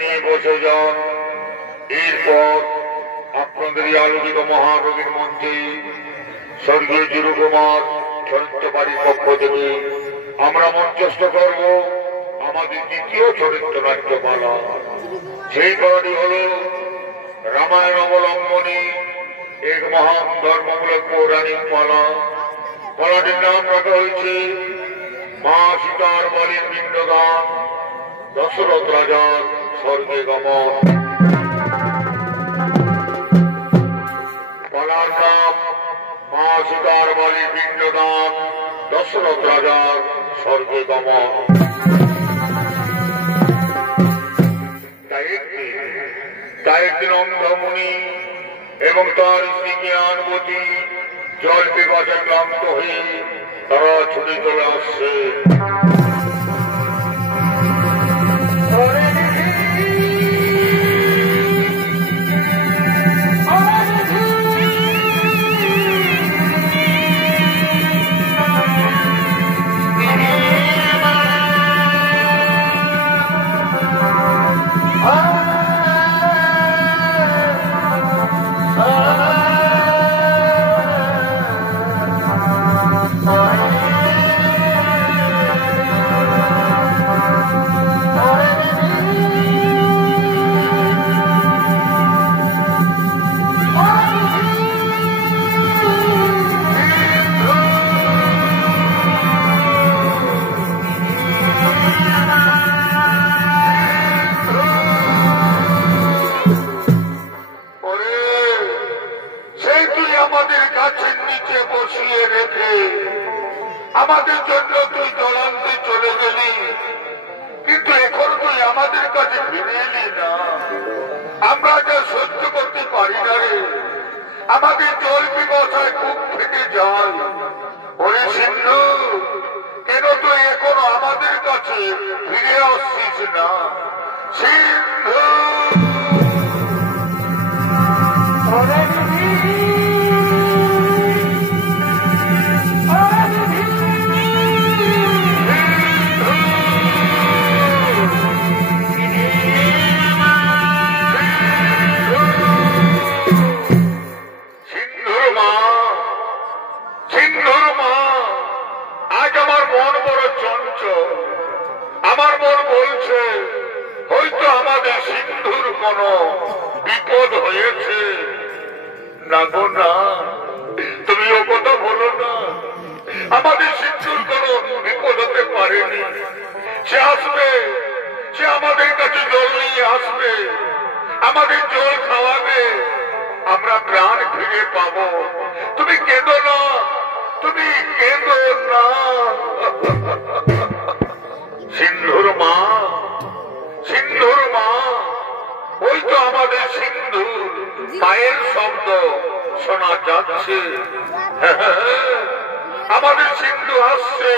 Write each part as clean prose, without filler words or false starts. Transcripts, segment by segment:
নিয়ে বসে যান। এরপর আপনাদের এই আলোকিত মহানবীর মঞ্চে স্বর্গীয় চিরকুমার চরিত্র বাড়ির পক্ষ থেকে আমরা মঞ্চস্থ করব আমাদের দ্বিতীয় চরিত্র নাট্যমালা। সেই পালাটি হল রামায়ণ অবলম্বনী এক মহান ধর্মমূলক পৌরাণিক পালা। পালাটির নাম রাখা হয়েছে মা সীতার বলির পিণ্ডদান, দশরথ রাজার স্বর্গে গমন। পালার নাম মা সীতার বলির পিণ্ডদান, দশরথ রাজার স্বর্গে গমন। তাই একদিন অন্ধমুনি এবং তার স্ত্রী জ্ঞানবতী জল পিপাসায় ক্লান্ত হয়ে তারা ছুটে চলে আসছে। আমাদের জন্য তুই জলান্তে চলে গেলি, কিন্তু এখন তুই আমাদের কাছে ফিরে এলি না। আমরা যা সহ্য করতে পারি না রে, আমাদের জল পিপাসায় বুক ফেটে যায়। ওরে সিন্ধু, কেন তুই এখনো আমাদের কাছে ফিরে আসছিস না? সিন্ধু আমার মন বলছে হয়তো আমাদের সিন্ধুর কোন বিপদ হয়েছে। না গো না, তুমি ও কথা বলো না। আমাদের সিন্ধুর কোন বিপদ হতে পারেনি। সে আসবে, সে আমাদের কাছে জল নিয়ে আসবে, আমাদের জল খাওয়াবে, আমরা প্রাণ ফিরে পাবো। তুমি কেঁদো না, তুমি কেঁদো না। সিন্ধুর মা, সিন্ধুর মা, ওই তো আমাদের সিন্ধুর পায়ের শব্দ শোনা যাচ্ছে। আমাদের সিন্ধু আসছে,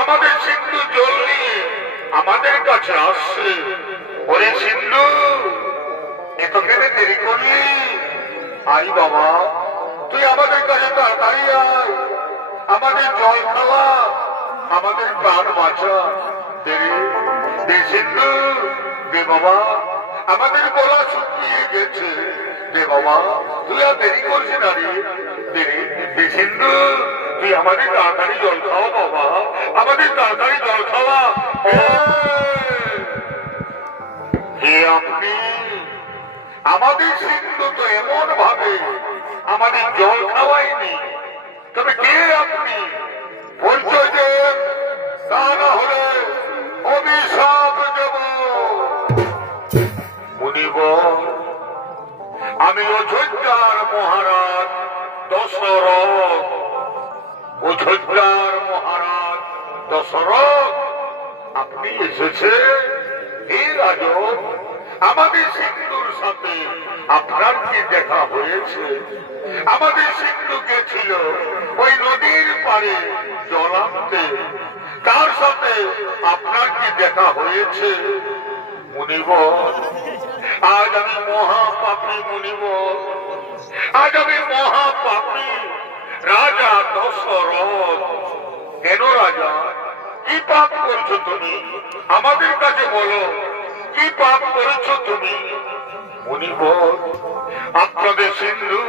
আমাদের সিন্ধু জল নিয়ে আমাদের কাছে আসছে। ওরে সিন্ধু, এত কেন দেরি করলি? আই বাবা, তুই আমাদের কাছে তাড়াতাড়ি আয়, আমাদের জল খাওয়া, আমাদের প্রাণ বাঁচা। দে সিন্ধু, দে বাবা, আমাদের গলা শুকিয়ে গেছে। দে বাবা, তুই আর দেরি করছি না রে। দে সিন্ধু, তুই আমাদের তাড়াতাড়ি জল খাওয়া বাবা, আমাদের তাড়াতাড়ি জল খাওয়া। হে আপনি, আমাদের সিন্ধু তো এমন ভাবে আমাদের জল খাওয়াইনি, তবে কে আপনি? পরিচয় দেন, তা না হলে অভিশাপ দেব। মুনিব, আমি অযোধ্যার মহারাজ দশরথ। অযোধ্যার মহারাজ দশরথ, আপনি এসেছেন? হে রাজন, আমাদের সিন্ধুর সাথে আপনার কি দেখা হয়েছে? আমাদের সিন্ধু গেছিল ওই নদীর পাড়ে জল আনতে, তার সাথে আপনার কি দেখা হয়েছে? মুনিবর, আজ আমি মহাপাপী মুনিবর, আজ আমি মহাপাপী রাজা দশরথ। কেন রাজা, কি পাপ করছো তুমি? আমাদের কাছে বলো, কি পাপ করেছো তুমি? মুনিবর, আপনাদের সিন্ধু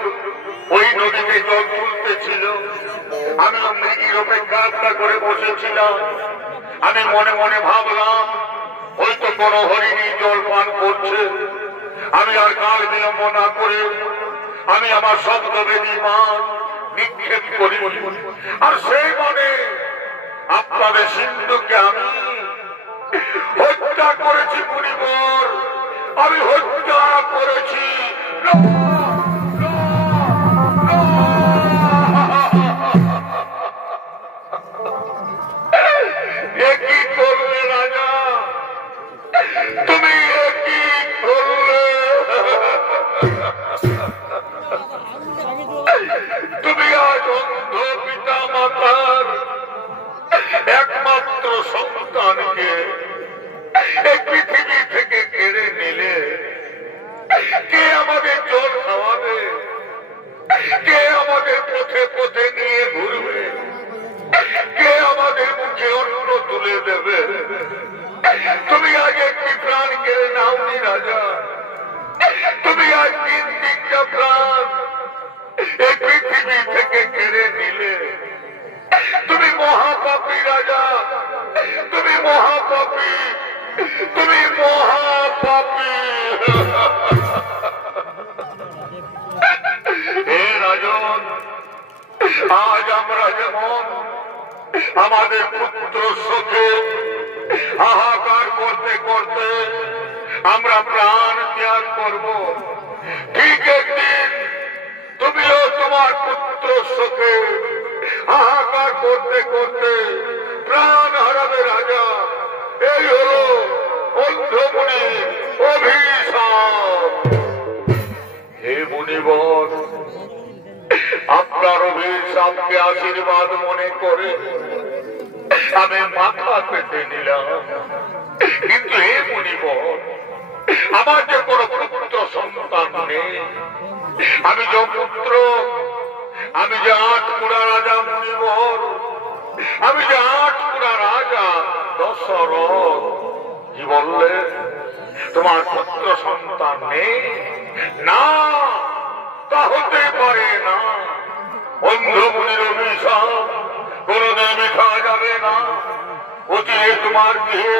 ওই নদীতে জল তুলতেছিল, আমি মৃগীর অপেক্ষা করে বসেছিলাম। আমি মনে মনে ভাবলাম হয়তো কোন হরিণী জল পান করছে। আমি আর কাল বিলম্ব না করে আমি আমার শব্দবেদী মান নিক্ষেপ করি, আর সেই মানে আপনাদের সিন্ধুকে আমি হত্যা করেছি। মুনিবর, আমি হত্যা করেছি। একই করলে রাজা, তুমি একই করলে। তুমি আজ অন্ধ পিতা মাতার একমাত্র সন্তানকে এই পৃথিবী থেকে কেড়ে নিলে। কে আমাদের জল খাওয়াবে? কে আমাদের পথে পথে নিয়ে ঘুরবে? কে আমাদের মুখে অন্ন তুলে দেবে? তুমি আজ একটি প্রাণ কেড়ে নাওনি রাজা। তুমি আজ তিনটা প্রাণ এই পৃথিবী থেকে কেড়ে নিলে। তুমি মহাপাপী রাজা, তুমি মহাপাপী, তুমি মহাপাপী। হে রাজন, আজ আমরা যেমন আমাদের পুত্র শোকে হাহাকার করতে করতে আমরা প্রাণ ত্যাগ করব, ঠিক একদিন তুমিও তোমার পুত্র শোকে হাহাকার করতে করতে প্রাণ হারাবে রাজা। এই হলো অন্ধমুনি অভিশাপ। হে মুনিবর, আপনার অভিশাপকে আশীর্বাদ মনে করে আমি মাথা পেতে নিলাম। কিন্তু হে মুনিবর, আমার যে কোনো পুত্র সন্তান নেই। আমি যে পুত্র, আমি যে আটকুড়া রাজা মুনিবর, আমি যে আটকুড়া রাজা দশরথ। কি বললে? তোমার পুত্র সন্তান নেই? না, তা হতে পারে না। অন্ধমুনির অভিশাপ কোনদিন মিঠা যাবে না। অচিরে তোমার গৃহে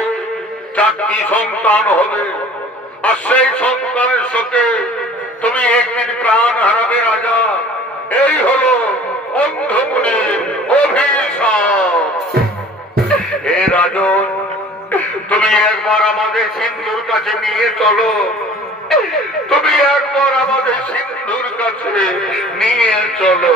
4টি সন্তান হবে, আর সেই সন্তানের সাথে তুমি একদিন প্রাণ হারাবে রাজা। এই হলো অন্ধমুনির অভিশাপ। হে রাজন, তুমি একবার আমাদের সিন্ধুর কাছে নিয়ে চলো। তুমি একবার আমাদের সিন্ধুর কাছে নিয়ে চলো।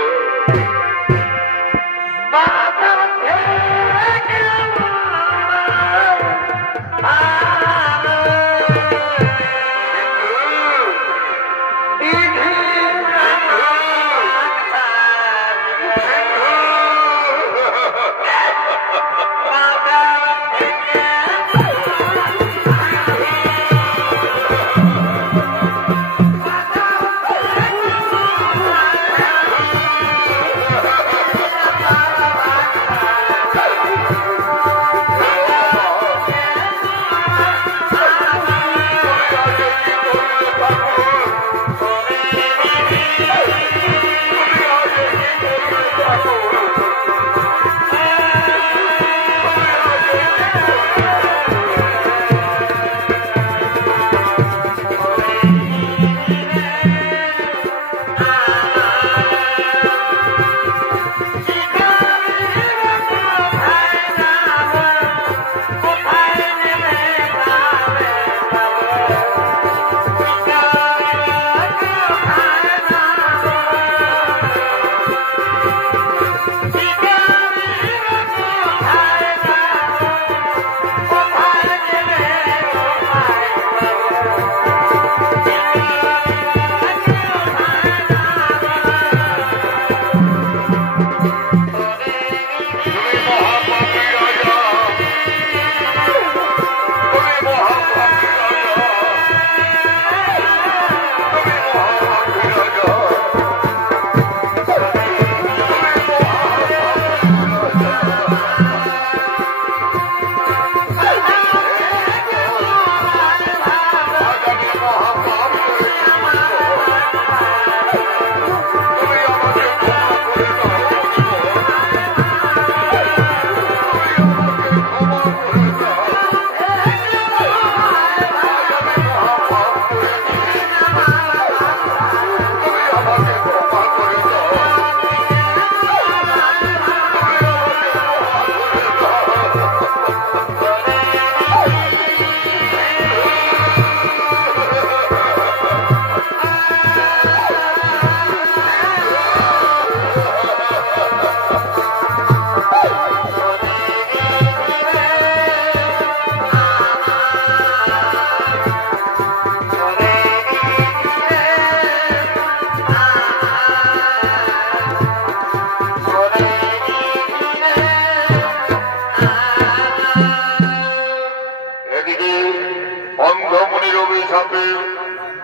অভিশাপে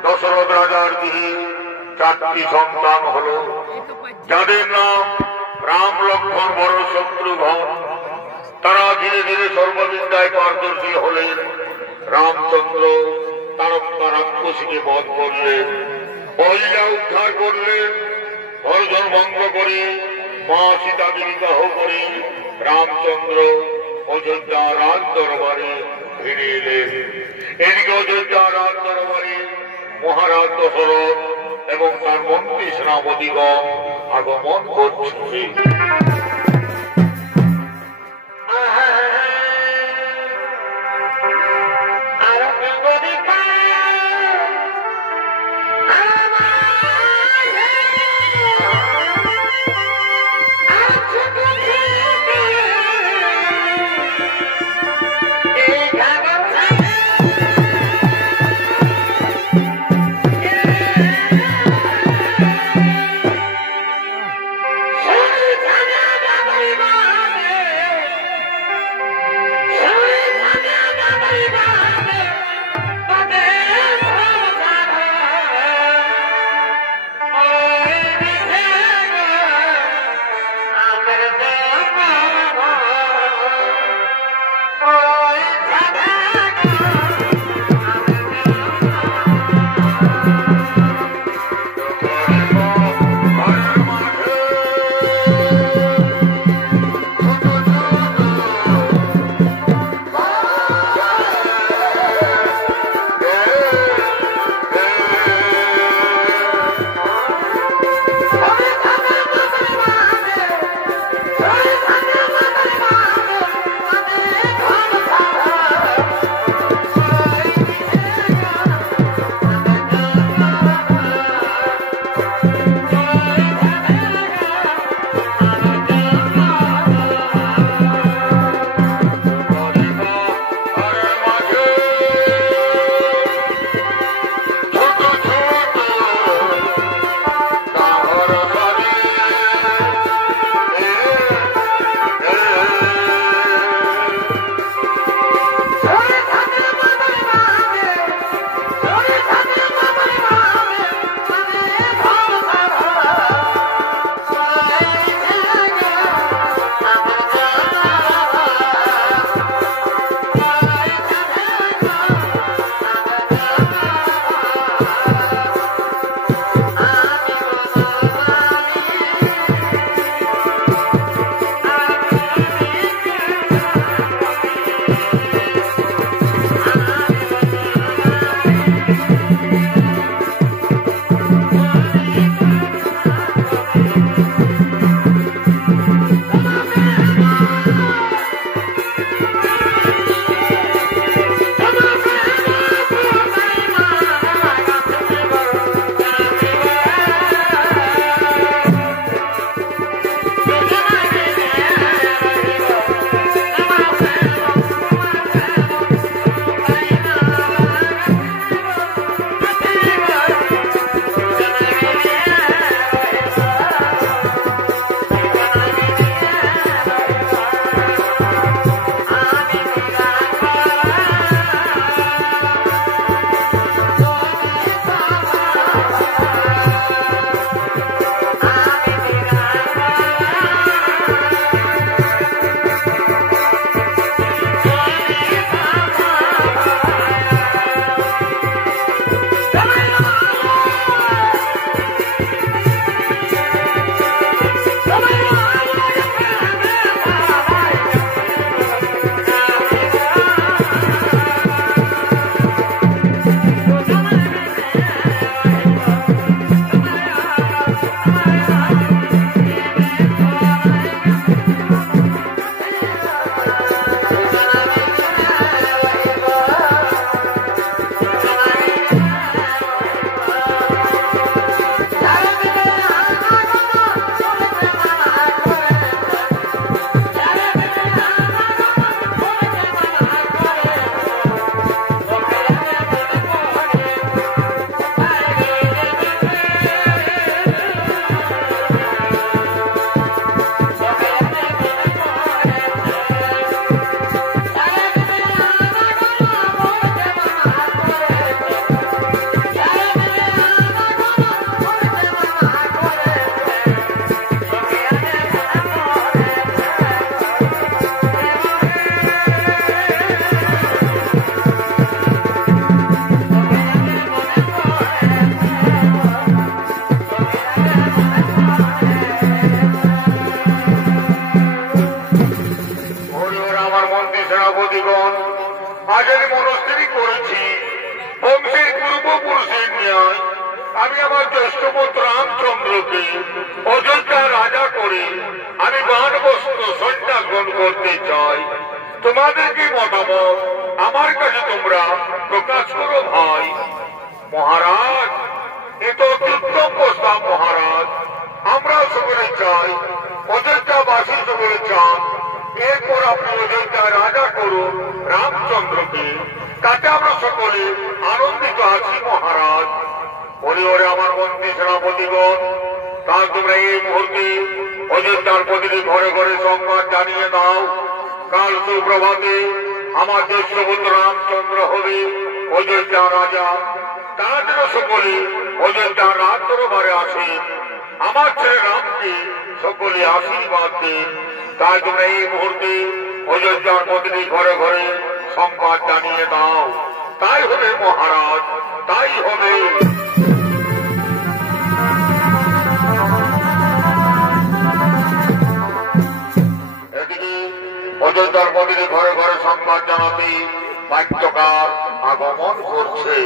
দশরথ রাজার গৃহে 4টি সন্তান হল, যাদের নাম রাম, লক্ষ্মণ, বড় শত্রুঘ্ন। তারা ধীরে ধীরে সর্ববিদ্যায় পারদর্শী হলেন। রামচন্দ্র তারকা রাক্ষসীকে বধ করলেন, অহিলা উদ্ধার করলেন, অর্জন ভঙ্গ করে মা সীতাকে বিবাহ করে রামচন্দ্র অযোধ্যা রাজ দরবারে ফিরে এলেন। এদিকে অযোধ্যা রাজ দরবারে মহারাজ দশরথ এবং তার মন্ত্রী সেনাপতিগণ আগমন করছে। দুনিয়ায় আমি আমার জ্যেষ্ঠ পুত্র রামচন্দ্রকে অযোধ্যা রাজা করে আমি বানবস্ত সন্ন্যাস গ্রহণ করতে চাই। তোমাদের কি মতামত আমার কাছে তোমরা প্রকাশ করো ভাই। মহারাজ, এ তো অত্যুত্তম প্রস্তাব মহারাজ। আমরা সকলে চাই, অযোধ্যাবাসী সকলে চান, এরপর আপনি অযোধ্যা রাজা করুন রামচন্দ্রকে, তাতে আমরা সকলে আনন্দিত আছি মহারাজ। ওরে ওরে আমার মন্ত্রী সেনাপতিগণ, তার তোমরা এই মুহূর্তে অযোধ্যার প্রতিটি ঘরে ঘরে সংবাদ জানিয়ে দাও, কাল সুপ্রভাতে আমার জ্যেষ্ঠ পুত্র রামচন্দ্র হবে অযোধ্যা রাজা। তারা যেন সকলে অযোধ্যার রাজ দরবারে আসেন, আমার ছেলে রামকে সকলে আশীর্বাদ দেন। তাই তোমরা এই মুহূর্তে অযোধ্যার প্রতিটি ঘরে ঘরে সংবাদ জানিয়ে দাও। তাই হবে মহারাজ, তাই হবে। এদিকে অযোধ্যার প্রতিটি ঘরে ঘরে সংবাদ জানাতে বাক্যকার আগমন করছে।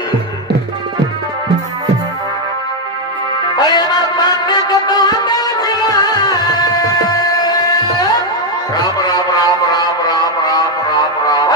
রাম রাম রাম রাম রাম রাম রাম রাম।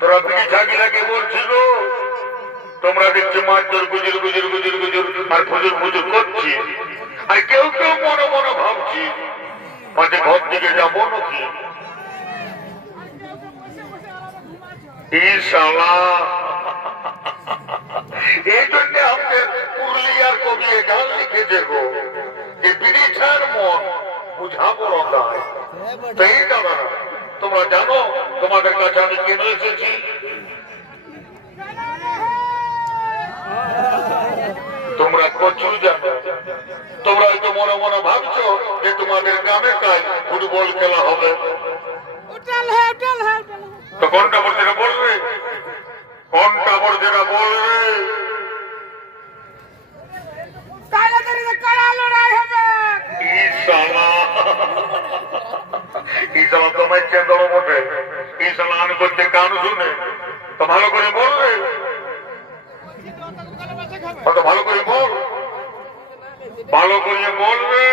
তোরা বিড়ি ছাগিলাকে বলছিল, তোমরা দেখছো মারধর গুজুর গুজুর গুজুর গুজুর আর ফুজুর ফুজুর করছি, আর কেউ কেউ মনে মনে ভাবছি মাঝে ঘর দিকে যাবো নাকি। এই জন্য আমাদের পুরুলিয়ার কবি গান লিখেছে গো, যে বিড়ি ছাড় মন বুঝাবো রঙায়। তো এই দাদা, তোমরা জানো তোমাদের কাছে আমি কেন এসেছি? তোমরা কচু জানো, তোমরা হয়তো মনে মনে ভাবছো যে তোমাদের গ্রামে কাল ফুটবল খেলা হবে। তো কোনটা বল যেটা বলবে, কোনটা বল যেটা বলবে? ঈশালা তোমার চেন্দ্র বটে, ঈশালা আন করছে কান শুনে, তো ভালো করে বলবে, কত ভালো করে বল, ভালো করে বলবে।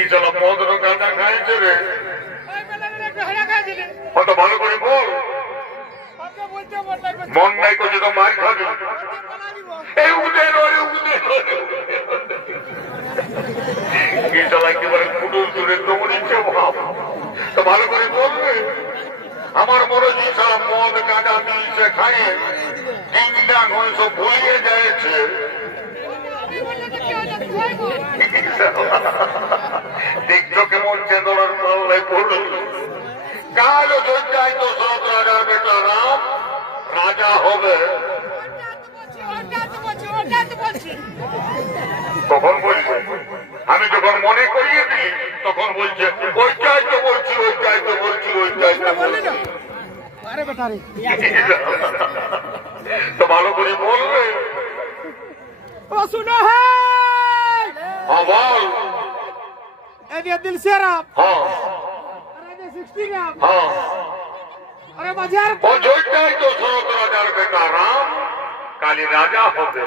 ঈশালা মদ গাঁজা খাইছে রে, কত ভালো করে বল। মন নাই করছে তো মার খাবে। এই উদের একেবারে কুটুর দূরে দৌড়িচ্ছে ভাব, তো ভালো করে বলবে। আমার মনে হচ্ছে মদ গাঁজা মিলছে খায় টিংটাং হয়ে সব ভুলিয়ে যাচ্ছে দেখছো কেমন চেন্দরার পাল্লায় পড়ল কাল অযোধ্যায় দশরথ রাজার বেটা রাম রাজা হবে কখন বলছে আমি যখন মনে করিয়ে দিই তখন বলছে ওইটাই তো বলছি ওইটাই তো বলছি ওইটাই তো বলছি তো ভালো করে বলবে सुनो है বল ये दिल से राम হ্যাঁ अरे 60 राम হ্যাঁ अरे बाजार অযোধ্যায় দশরথ রাজার বেটা রাম কালী রাজা হবে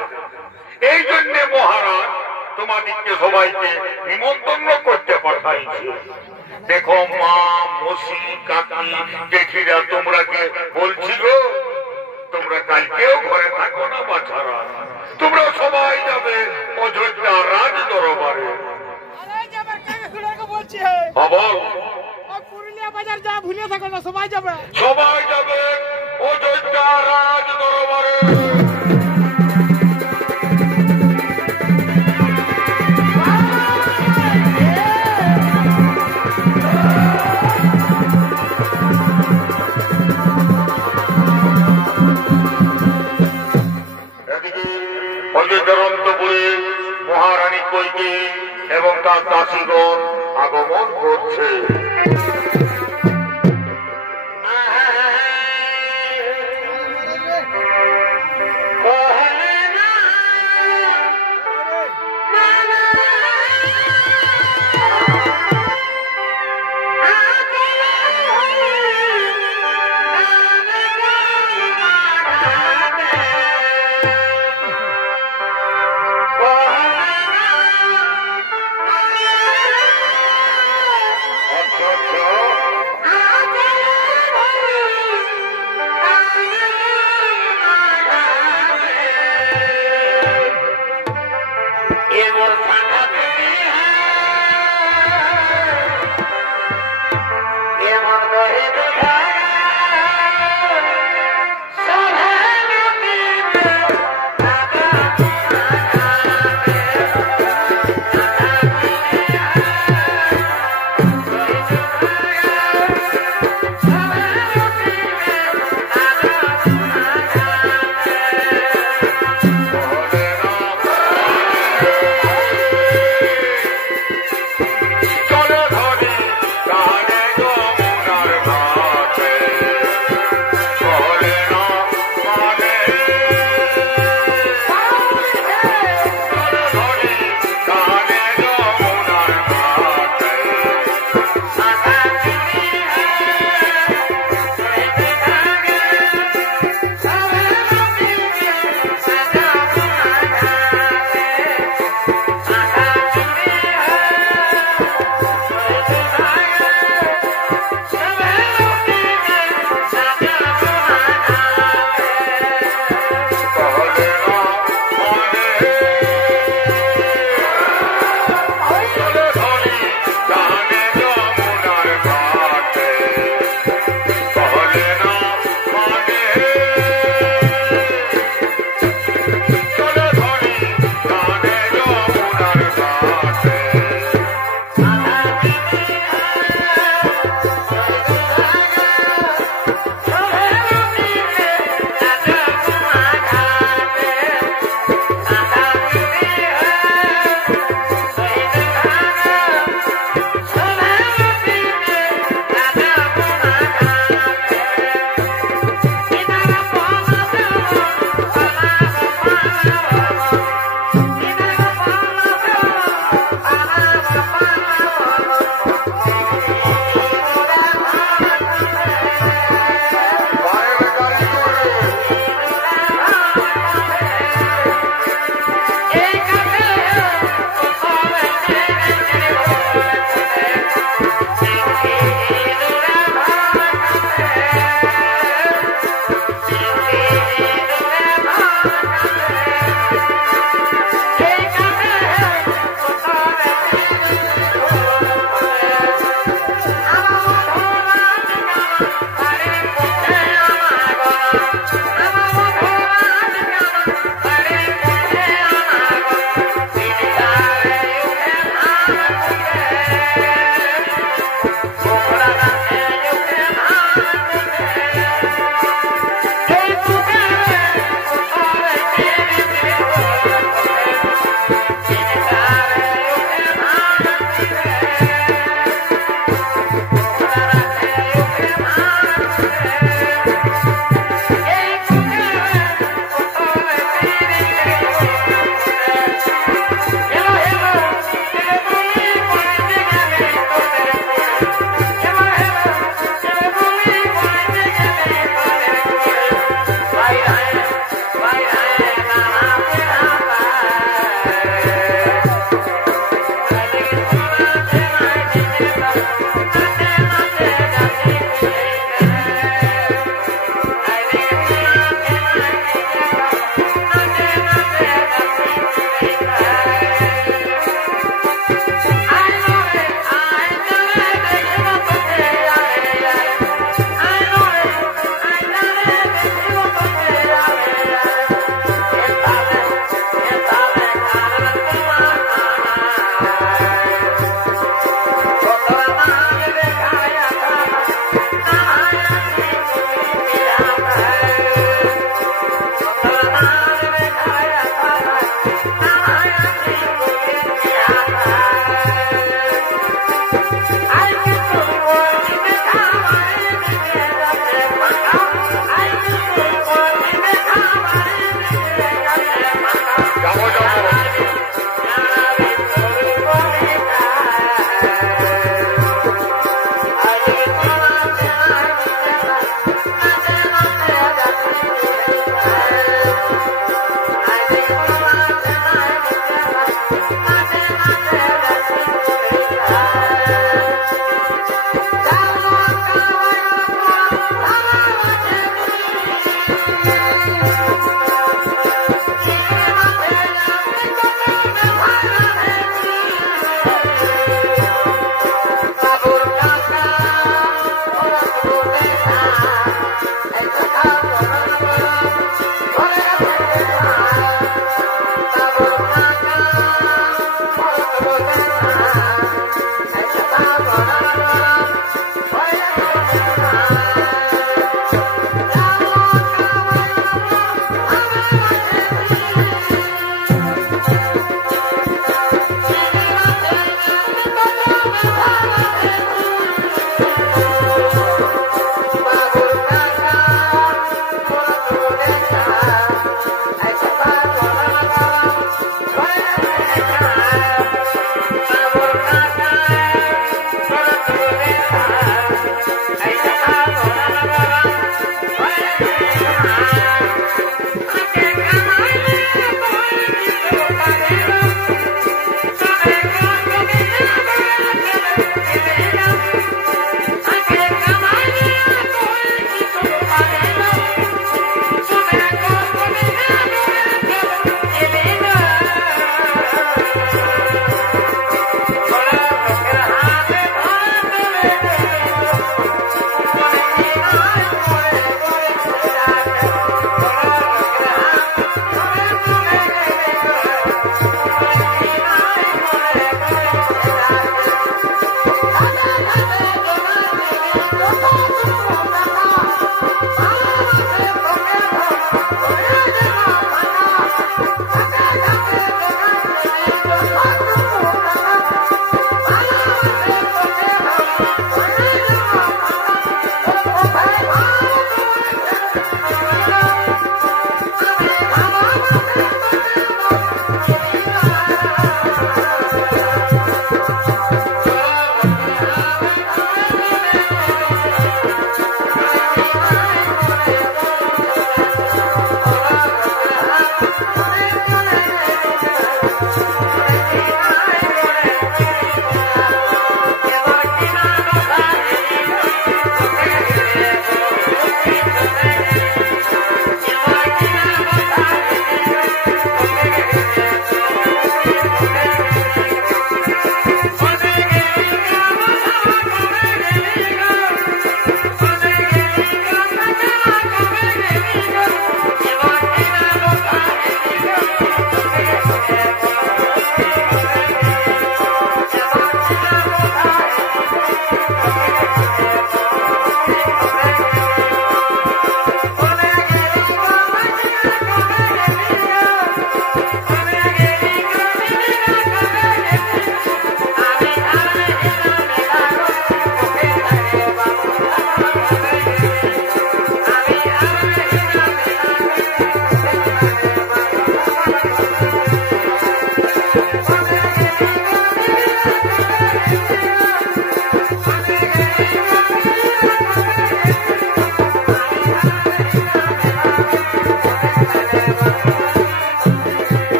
এই জন্য মহারাজ তোমাদিকে সবাইকে নিমন্ত্রণ করতে পাঠাইছে দেখো মা মসি কাকি জেঠিরা তোমরা কে বলছিল তোমরা কালকেও ঘরে থাকো না বাছারা তোমরা সবাই যাবে অযোধ্যা রাজ দরবারে अरे जबर के सुने को बोलছি বল और पुरुलिया बाजार जा भूलिए থাকো না সবাই যাবে সবাই যাবে অযোধ্যা রাজ দরবারে অযোধ্যার অন্তপুরে মহারানী কৈকেয়ী এবং তার দাসীগণ আগমন করছে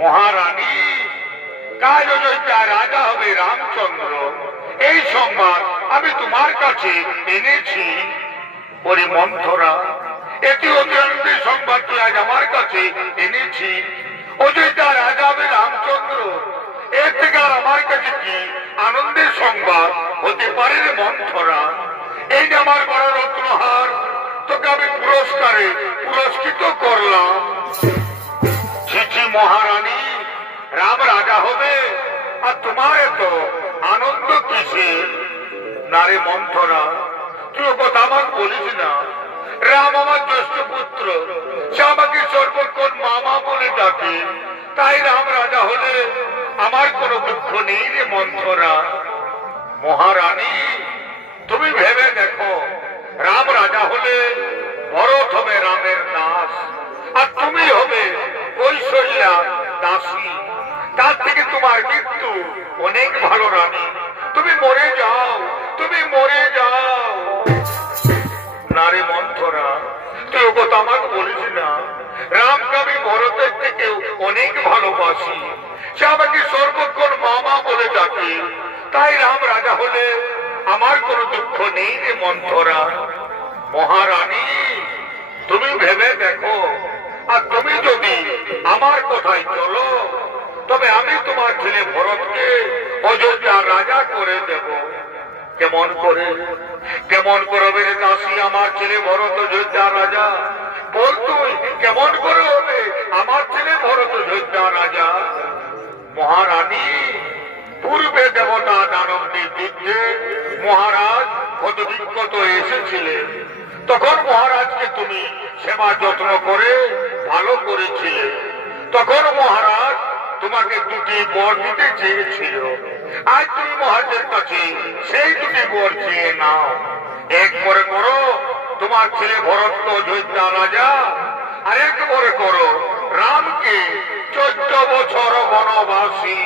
মহারানী, কাল অযোধ্যা রাজা হবে রামচন্দ্র, এই সংবাদ আমি তোমার কাছে এনেছি। ওরে মন্থরা, এটি অতি আনন্দের সংবাদ তুই আজ আমার কাছে এনেছি। অযোধ্যা রাজা হবে রামচন্দ্র, এর থেকে আর আমার কাছে কি আনন্দের সংবাদ হতে পারে রে মন্থরা? এই যে আমার বড় রত্নহার, তোকে আমি পুরস্কারে পুরস্কৃত করলাম। ছিছি মহারানী, রাম রাজা হবে আর তোমার এত আনন্দ কিসের? না রে মন্থরা, তুই ও কথা আমাকে বলিস না। রাম আমার জ্যেষ্ঠ পুত্র, সে আমাকে সর্বক্ষণ মামা বলে ডাকে, তাই রাম রাজা হলে আমার কোনো দুঃখ নেই রে মন্থরা। মহারানী, তুমি ভেবে দেখো, রাম রাজা হলে ভরত হবে রামের দাস, আর তুমি হবে কৌশল্যা দাসী। তার থেকে তোমার মৃত্যু অনেক ভালো রানী, তুমি মরে যাও, তুমি মরে যাও। নারে মন্থরা, তুই ও কথা আমাকে বলিস না। রামকে আমি ভরতের থেকেও অনেক ভালোবাসি, সে আমাকে সর্বক্ষণ মামা বলে ডাকে, তাই রাম রাজা হলে আমার কোনো দুঃখ নেই রে মন্থরা। মহারানী, তুমি ভেবে দেখো, আর তুমি যদি আমার কথায় চলো, তবে আমি তোমার ছেলে ভরতকে অযোধ্যা রাজা করে দেব। কেমন করে, কেমন করবে রে দাসী আমার ছেলে ভরত অযোধ্যা রাজা? বল তুই, কেমন করে হবে আমার ছেলে ভরত অযোধ্যা রাজা? মহারানী, পূর্বে দেবতা দানবদের যুদ্ধে মহারাজ কত বিক্ষত এসেছিলেন, তখন মহারাজকে তুমি সেবা যত্ন করে ভালো করেছিলে। তখন মহারাজ তোমাকে দুটি বর দিতে চেয়েছিল। আজ তুমি মহারাজের কাছে সেই দুটি বর চেয়ে নাও। এক করে করো তোমার ছেলে ভরত অযোধ্যা রাজা, আর এক করে করো রামকে 14 বছর বনবাসী।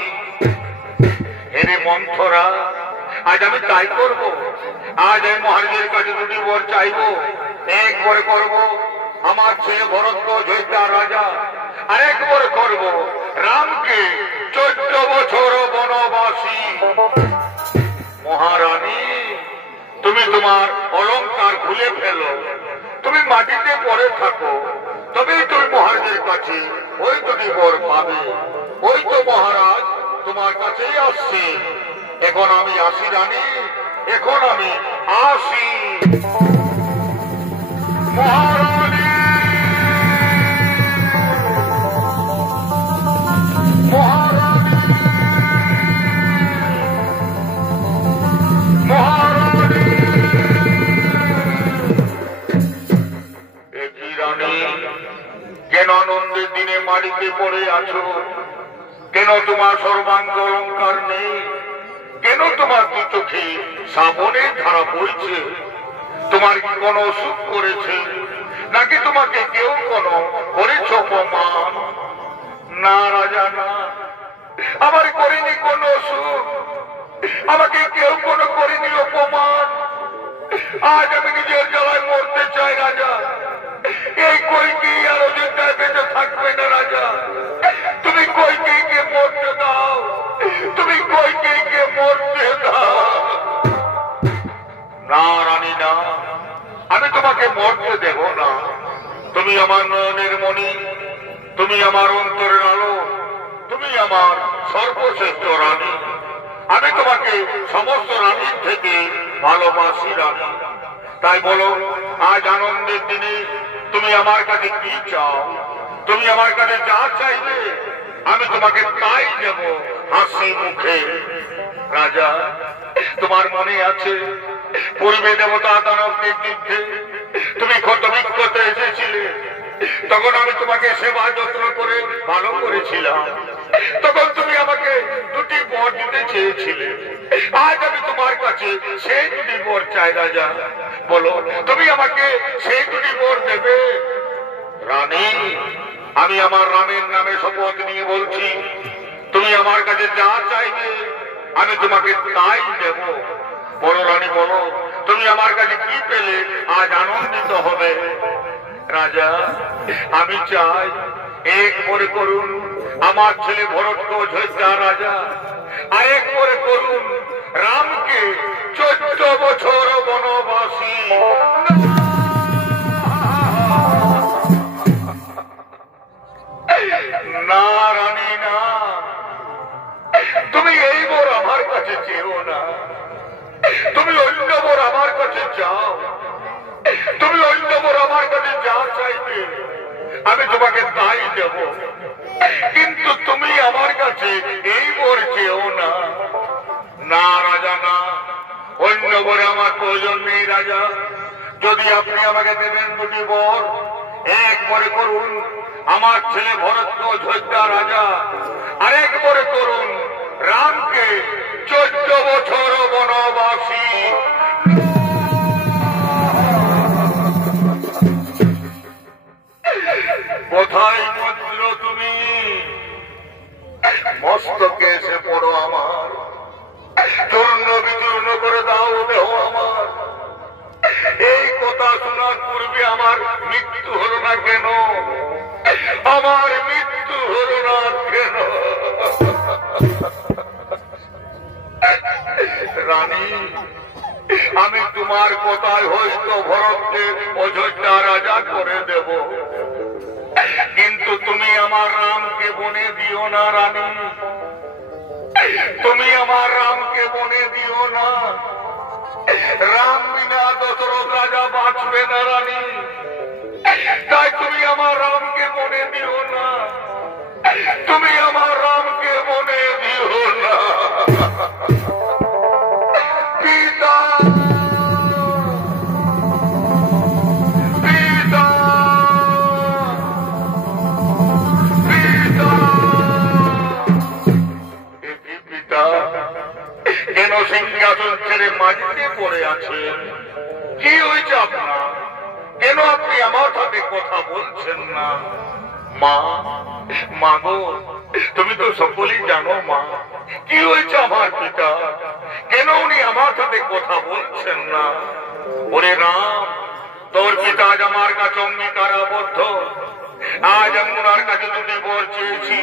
এরে মন্থরা, আজ আমি তাই করব। আজ আমি মহারাজের কাছে দুটি বর চাইব। এক করে করব আমার ছেলে ভরত অযোধ্যা রাজা, আর এক করে করব রামকে 14 বছর বনবাসী। মহারানী, তুমি তোমার অলংকার খুলে ফেলো, তুমি মাটিতে পড়ে থাকো, তবেই তুমি মহারাজের কাছে ওই দুটি বর পাবে। ওই তো মহারাজ তোমার কাছেই আসছে। এখন আমি আসি রানী, এখন আমি আসি। মহারানী, মহারানী, মহারানী। একই রানী, কেন আনন্দের দিনে মাটিতে পড়ে আছো? কেন তোমার সর্বাঙ্গ অলঙ্কার নেই? কেন তোমার দু চোখে শ্রাবণের ধারা বইছে? তোমার কি কোনো অসুখ করেছে, নাকি তোমাকে কেউ কোনো করেছ অপমান? না রাজা, না, আমার করিনি কোনো অসুখ, আমাকে কেউ কোনো করিনি অপমান। আজ আমি নিজের জ্বালায় মরতে চাই রাজা। এই কইকেই আর অযোধ্যায় বেঁচে থাকবে না রাজা। তুমি কইকেইকে মরতে দাও, তুমি কইকেইকে মরতে দাও। না রানী, না, আমি তোমাকে মরতে দেব না। তুমি আমার নয়নের মণি, তুমি আমার অন্তরের আলো, তুমি আমার সর্বশ্রেষ্ঠ রানী। আমি তোমাকে সমস্ত রানীর থেকে ভালোবাসি রানী। তাই বলো, আজ আনন্দের দিনে তুমি আমার কাছে কি চাও? তুমি আমার কাছে যা চাইবে আমি তোমাকে তাই দেব হাসি মুখে। রাজা, তোমার মনে আছে পূর্বে দেবতা দানবদের যুদ্ধে তুমি ক্ষত বিক্ষত এসেছিলে? তখন আমি তোমাকে সেবা যত্ন করে ভালো করেছিলাম। তখন তুমি আমাকে দুটি বর দিতে চেয়েছিলে। আজ আমি তোমার কাছে সেই দুটি বর চাই রাজা। বলো, তুমি আমাকে সেই দুটি বর দেবে? রানী, আমি আমার রামের নামে শপথ নিয়ে বলছি, তুমি আমার কাছে যা চাইবে আমি তোমাকে তাই দেব। বলো রানী, বলো, তুমি আমার কাছে কি পেলে আজ আনন্দিত হবে? রাজা, আমি চাই এক করে করুন আমার ছেলে ভরতকে অযোধ্যা রাজা, আরেক করে করুন রামকে 14 বছর বনবাসী। না রানী না, তুমি এই বর আমার কাছে চেও না, তুমি অন্য বর আমার কাছে চাও, তুমি অন্য বর আমার কাছে যা চাইবে আমি তোমাকে তাই দেব, কিন্তু তুমি আমার কাছে এই বর চেও না। না রাজা না, অন্য বরে আমার প্রয়োজন নেই রাজা। যদি আপনি আমাকে দেবেন দুটি বর, এক বরে করুন আমার ছেলে ভরতকে অযোধ্যা রাজা, আরেক বরে করুন রামকে 14 বছর বনবাসী। কোথায় পুত্র তুমি? মস্তকে এসে পড়ো আমার, চূর্ণ বিচূর্ণ করে দাও দেহ আমার। এই কথা শোনার পূর্বে আমার মৃত্যু হলো না কেন? আমার মৃত্যু হলো না কেন? রানী, আমি তোমার কথায় হয়তো ভরতকে অযোধ্যা রাজা করে দেব, কিন্তু তুমি আমার রামকে বনে দিও না রানী, তুমি আমার রামকে বনে দিও না। রাম বিনা দশরথ রাজা বাঁচবে না রানী, তাই তুমি আমার রামকে বনে দিও না, তুমি আমার রামকে বনে দিও না। পিতা পিতা পিতা, কেন সিংহাসন ছেড়ে মাটিতে পড়ে আছেন? কি হয়েছে আপনার? কেন আপনি আমার সাথে কথা বলছেন না? মা, মা গো, তুমি তো সকলেই জানো মা, কি হয়েছে আমার পিতা? কেন উনি আমার সাথে কথা বলছেন না? ওরে রাম, তোর পিতা আজ আমার কাছে অঙ্গীকারাবদ্ধ, আজ আমি ওনার কাছে দুটি বর চেয়েছি,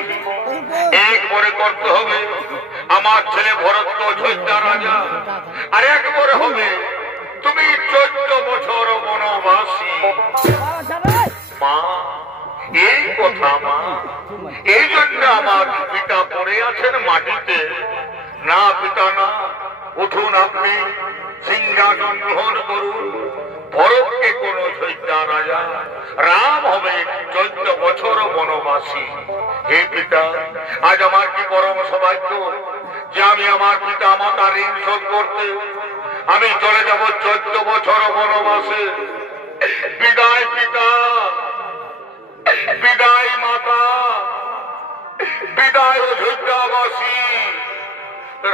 এক বরে করতে হবে আমার ছেলে ভরতকে অযোধ্যা রাজা, আর এক বরে হবে তুমি 14 বছর বনবাসী। মা, এই কথা মা, এই জন্য আমার পিতা পড়ে আছেন মাটিতে। না পিতা না, উঠুন আপনি, সিংহাসন গ্রহণ করুন, ভরতকে কোন অযোধ্যা রাজা, রাম হবে 14 বছর বনবাসী। হে পিতা, আজ আমার কি পরম সৌভাগ্য যে আমি আমার পিতা মাতার ঋণ শোধ করতে আমি চলে যাব 14 বছর বনবাসে। বিদায় পিতা, বিদায় মাতা, বিদায় অযোধ্যাবাসী।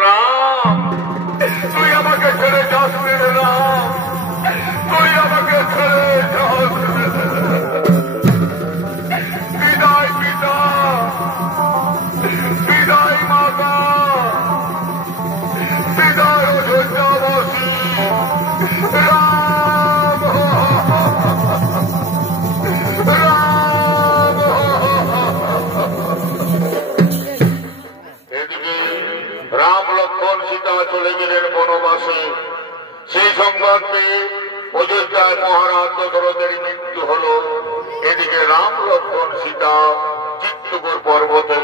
রাম, তুই আমাকে ছেড়ে যাস রে রাম, তুই আমাকে ছেড়ে যাস। বিদায় পিতা, বিদায় মাতা, বিদায় অযোধ্যাবাসী। রাম রাম। এদিকে রাম লক্ষ্মণ সীতা চলে গেলেন বনবাসে। সেই সংবাদ পেয়ে অযোধ্যায় মহারাজ দশরথের মৃত্যু হল। এদিকে রাম লক্ষ্মণ সীতা চিত্তকূট পর্বতে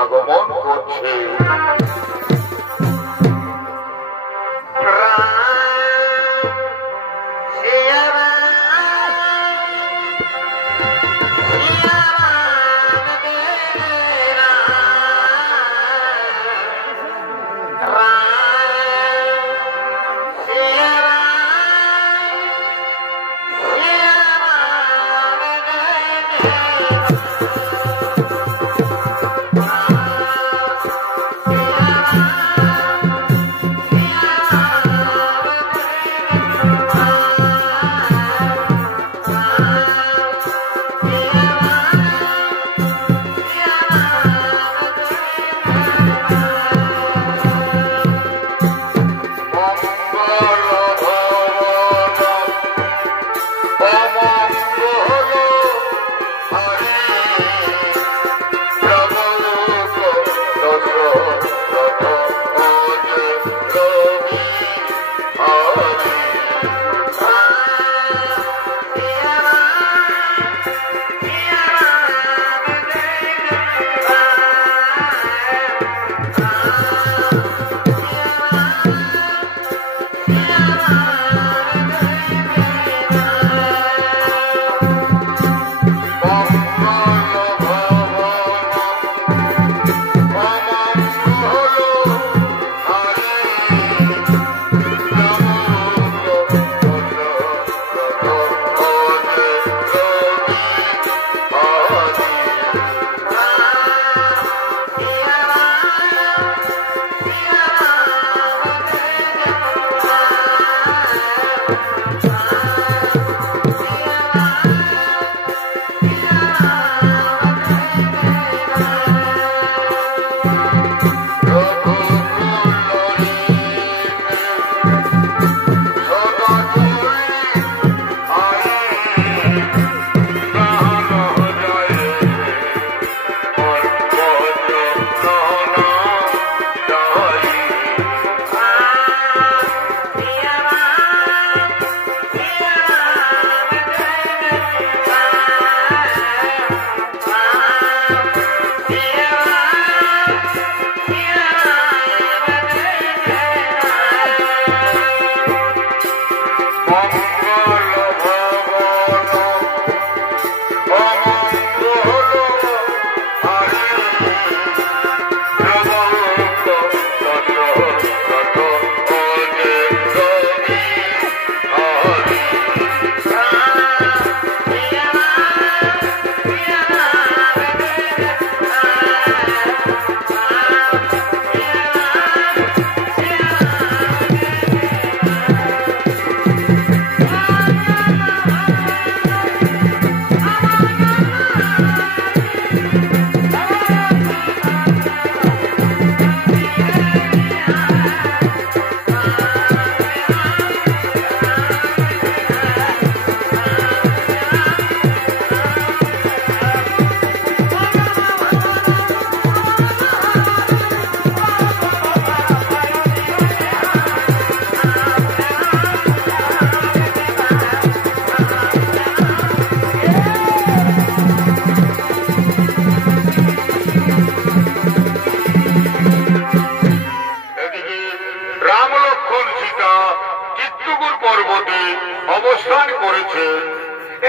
আগমন করছে।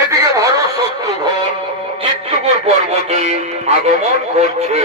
এদিকে ভরত শত্রুঘ্ন চিত্রকূট পর্বতে আগমন করছে।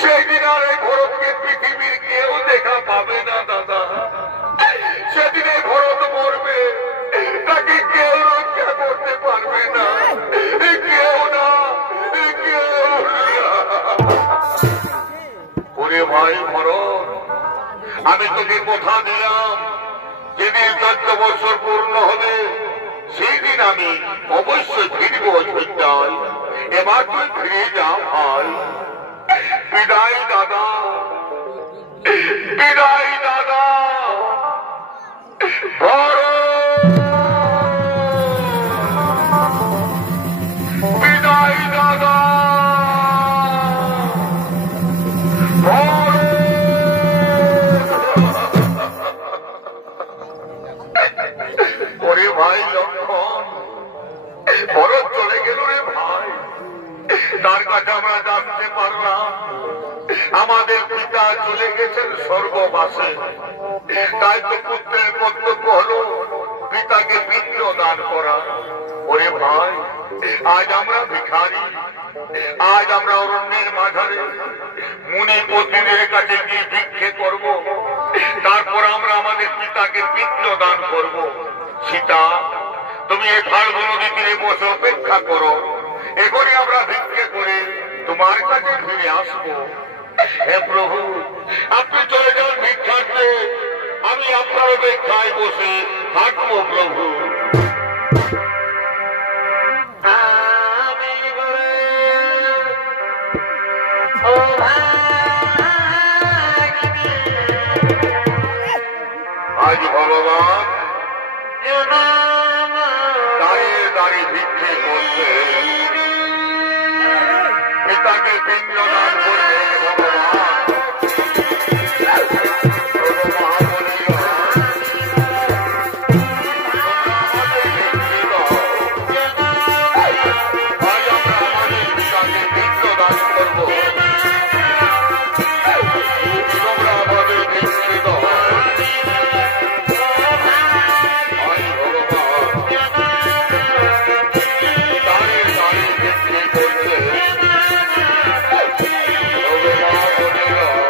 সেই দিন আর এই ভরতকে পৃথিবীর কেউ দেখা পাবে না দাদা। সেদিন এই ভরত মরবে, তাকে কেউ রক্ষা করতে পারবে না, কেউ না, কেউ না। ওরে ভাই ভরত, আমি তোকে কথা দিলাম যেদিন 14 বছর পূর্ণ হবে সেই দিন আমি অবশ্যই ফিরব অযোধ্যায়। এবার তুই ফিরে যা ভাই। বিদায় দাদা, বিদায় দাদা। বিদায় দাদা। ওরে ভাই লক্ষণ, ভরত চলে গেল রে ভাই। তার কাছে আমরা জানতে পারলাম আমাদের পিতা চলে গেছেন স্বর্গবাসে। তাই তো পুত্রের কর্তব্য হলো পিতাকে পিতৃ দান করা। ওরে ভাই, আজ আমরা ভিখারি, আজ আমরা অরণ্যের মাঝারে মুনি পত্নীদের কাছে গিয়ে ভিক্ষে করব, তারপর আমরা আমাদের পিতাকে পিতৃ দান করব। সীতা, তুমি এই ফাল্গুন নদী তীরে বসে অপেক্ষা করো, এখনই আমরা ভিক্ষে করে তোমার কাছে ফিরে আসবো। হে প্রভু, আপনি চলে যান ভিক্ষার্থে, আমি আপনার অপেক্ষায় বসে থাকবো প্রভু। আজ ভগবান দাঁড়িয়ে দাঁড়িয়ে ভিক্ষে করছে, পিতাকে পিণ্ড দান করবে ভগবান। Oh,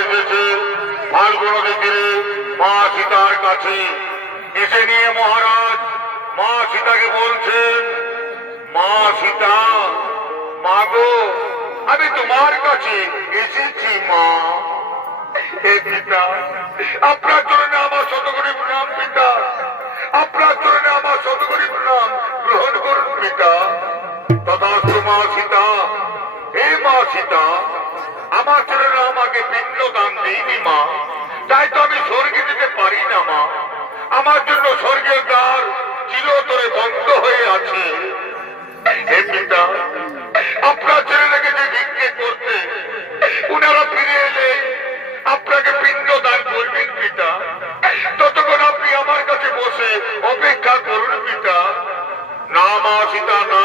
এসেছে ফাল্গুন নদীর মা সীতার কাছে। এসে নিয়ে মহারাজ মা সীতাকে বলছেন, মা সীতা, মা গো, আমি তোমার কাছে এসেছি মা। হে পিতা, আপনার চরণে আমার শতকোটি প্রণাম পিতা, আপনার চরণে আমার শতকোটি প্রণাম গ্রহণ করুন পিতা। তথাস্তু মা সীতা। হে মা সীতা, আমার চরণে আমাকে পিণ্ড দান দিইনি মা, তাই তো আমি স্বর্গে যেতে পারি না মা। আমার জন্য স্বর্গের দ্বার চিরতরে বন্ধ হয়ে আছে। হে পিতা, আপনার ছেলেটাকে যে ভিক্ষে করতে উনারা ফিরে এলে আপনাকে পিণ্ড দান করবেন পিতা। ততক্ষণ আপনি আমার কাছে বসে অপেক্ষা করুন পিতা। না মা সীতা, না,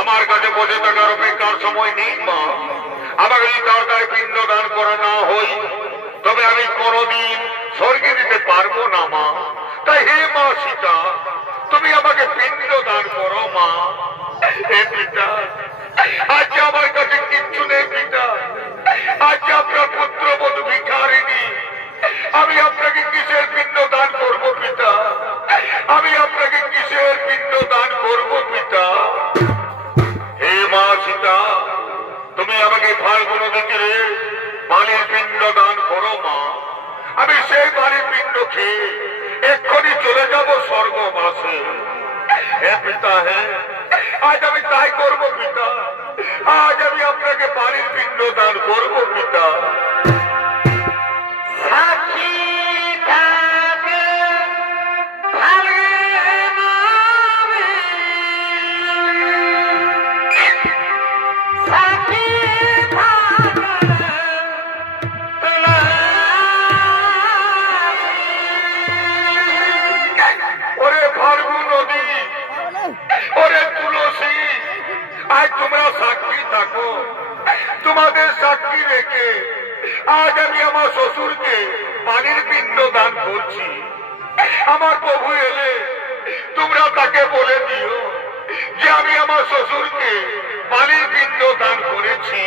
আমার কাছে বসে থাকার অপেক্ষার সময় নেই মা। আমাকে যদি তাড়াতাড়ি পিণ্ড দান করা না হই তবে আমি কোনদিন স্বর্গে দিতে পারবো না মা। তাই হে মা সীতা, তুমি আমাকে পিণ্ড দান করো মা। হে পিতা, আজ আমার কাছে কিচ্ছু নেই পিতা, আজ আপনার পুত্র বধূ ভিখারিণী, আমি আপনাকে কিসের পিণ্ড দান করবো পিতা? আমি আপনাকে কিসের পিণ্ড দান করবো পিতা? হে মা সীতা, তুমি আমাকে ফাল্গুন নদীতে বালির পিণ্ড দান করো মা। আমি সেই বালির পিণ্ড খেয়ে এক্ষুনি চলে যাব স্বর্গবাসে। হে পিতা, হে, আজ আমি তাই করবো পিতা, আজ আমি আপনাকে বালির পিণ্ড দান করবো পিতা। তোমাদের সাক্ষী রেখে আজ আমি আমার শ্বশুরকে পানির পিণ্ড দান করছি। আমার প্রভু এলে তোমরা তাকে বলে দিও যে আমি আমার শ্বশুরকে পানির পিণ্ড দান করেছি।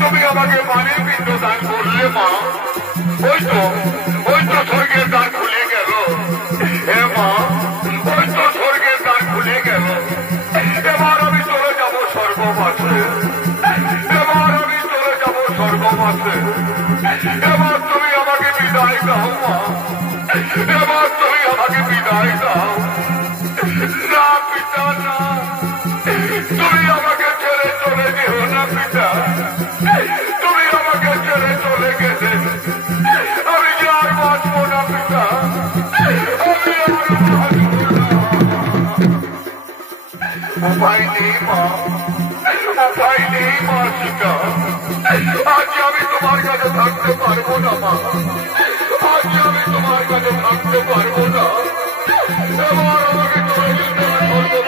তুমি আমাকে পানির পিণ্ড দান করলে মা, ওই তো স্বর্গের দ্বার খুলে গেল। হে মা, ওই তো স্বর্গের দ্বার খুলে গেল। এবার আমি চলে যাবো স্বর্গবাসে, এবার আমি চলে যাবো স্বর্গবাসে। এবার তুমি আমাকে বিদায় দাও মা, এবার তুমি আমাকে বিদায় দাও। না পিতা, না, উপায় নেই মা, উপায় নেই মা সীতা। আজ আমি তোমার কাছে থাকতে পারবো না মা, আজ আমি তোমার কাছে থাকতে পারবো না। এবার আমাকে চলে যেতে হবে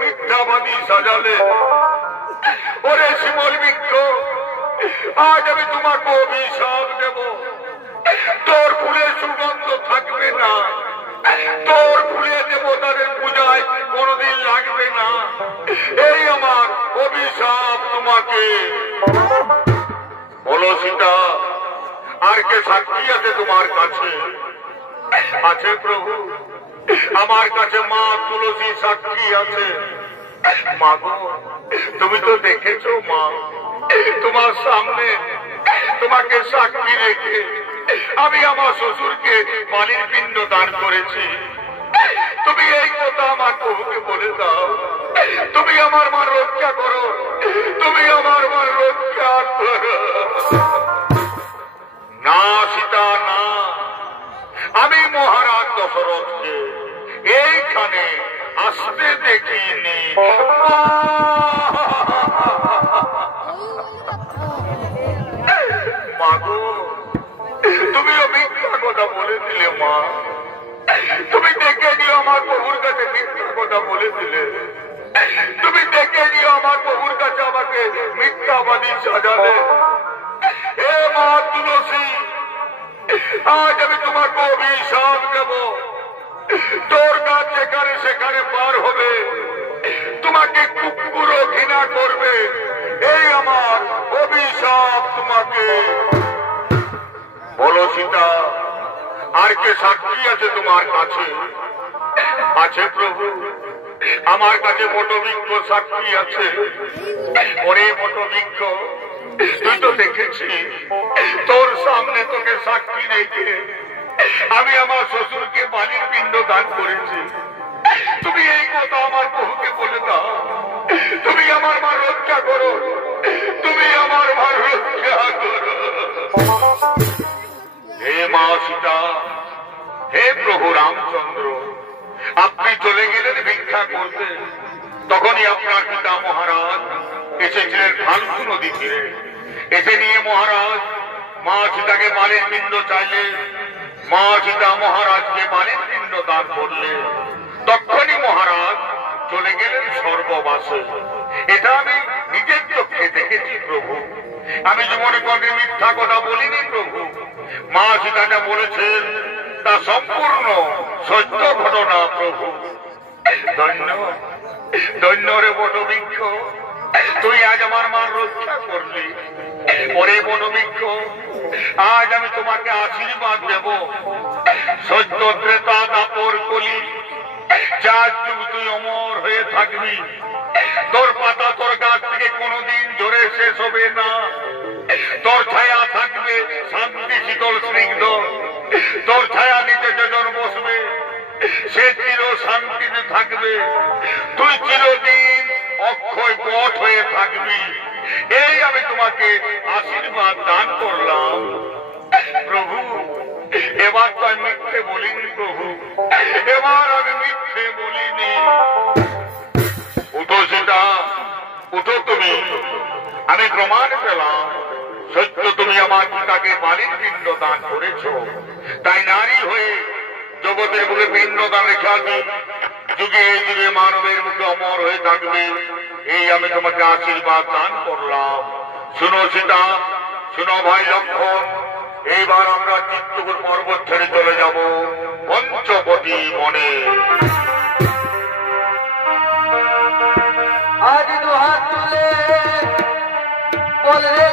মিথ্যাবাদী সাজালে। ওরে শিমল বৃক্ষ আজ আমি তোমাকে অভিশাপ দেব, তোর ফুলের সুগন্ধ থাকবে না, তোর ফুলে দেবতাদের পূজায় কোনদিন লাগবে না, এই আমার অভিশাপ তোমাকে। বলো সীতা, আর কে সাক্ষী আছে তোমার কাছে? আছে প্রভু, আমার কাছে মা তুলসী সাক্ষী আছে। মা গো, তুমি তো দেখেছো মা, তোমার সামনে তোমাকে সাক্ষী রেখে আমি আমার শ্বশুরকে বালির পিণ্ড দান করেছি। তুমি এই কথা আমার প্রভুকে বলে দাও, তুমি আমার মা রক্ষা করো, তুমি আমার মা রক্ষা করো। না সীতা না, আমি মহারাজ দশরথকে এইখানে আসতে দেখিনি। মা গো, তুমিও মিথ্যা কথা বলে দিলে মা, তুমি দেখে নিও আমার প্রভুর কাছে মিথ্যা কথা বলে দিলে, তুমি দেখে নিও আমার প্রভুর কাছে আমাকে মিথ্যাবাদী সাজালে। হে মা তুলসী, আজ আমি তোমাকে অভিশাপ দেব, তোর কাজ যেখানে সেখানে পার হবে, তোমাকে কুকুরও ঘৃণা করবে, এই আমার অভিশাপ তোমাকে। বলো সীতা, আর কে সাক্ষী আছে তোমার কাছে? আছে প্রভু, আমার কাছে বটবৃক্ষ সাক্ষী আছে। ওরে বটবৃক্ষ, তুই তো দেখেছি, তোর সামনে তোকে সাক্ষী রেখে আমি আমার শ্বশুরকে বালির পিণ্ড দান করেছি। তুমি এই কথা আমার প্রভুকে বলে দাও, তুমি আমার মা রক্ষা করো, তুমি আমার মা রক্ষা করো। হে মা সীতা, হে প্রভু রামচন্দ্র, আপনি চলে গেলেন ভিক্ষা করতে, তখনই আপনার পিতা মহারাজ এসেছিলেন ফাল্গু নদী তীরে। এসে নিয়ে মহারাজ মা সীতাকে বালির পিণ্ড চাইলে, মা সীতা মহারাজকে বালির পিণ্ড দান করলে, তখনই মহারাজ চলে গেলেন স্বর্গবাসে। এটা আমি নিজের চোখে দেখেছি প্রভু, আমি জীবনে কোনদিন মিথ্যা কথা বলিনি প্রভু। মা সীতাটা বলেছেন তা সম্পূর্ণ সত্য ঘটনা প্রভু। ধন্য ধন্য রে বটবৃক্ষ, তুই আজ আমার মান রক্ষা করলি। ওরে বটবৃক্ষ, আজ আমি তোমাকে আশীর্বাদ দেব, সত্য ত্রেতা দাপর কলি 4 যুগ তুই অমর হয়ে থাকবি। তোর পাতা তোর গাছ থেকে কোনদিন ঝরে শেষ হবে না, তোর ছায়া থাকবে শান্তি শীতল স্নিগ্ধ, তোর ছায়া নিচে যজন বসবে সে চির শান্তিতে থাকবে, তুই চিরদিন অক্ষয় বট হয়ে থাকবি। এই আমি তোমাকে আশীর্বাদ দান করলাম প্রভু। এবার তো আমি মিথ্যে বলিনি প্রভু, এবার আমি মিথ্যে বলিনি। উঠো সীতা, উঠো তুমি, আমি প্রমাণ পেলাম সত্য তুমি আমার পিতাকে বালির পিণ্ড দান করেছ, তাই নারী হয়ে জগতের বুকে পিণ্ড দান রেখে যুগে যুগে মানবের মুখে অমর হয়ে থাকবে, এই আমি তোমাকে আশীর্বাদ দান করলাম। শুনো সীতা, শুনো ভাই লক্ষণ, এইবার আমরা চিত্তপুর পর্বত ছেড়ে চলে যাব পঞ্চবটী বনে। আজ দুহাত তুলে বল রে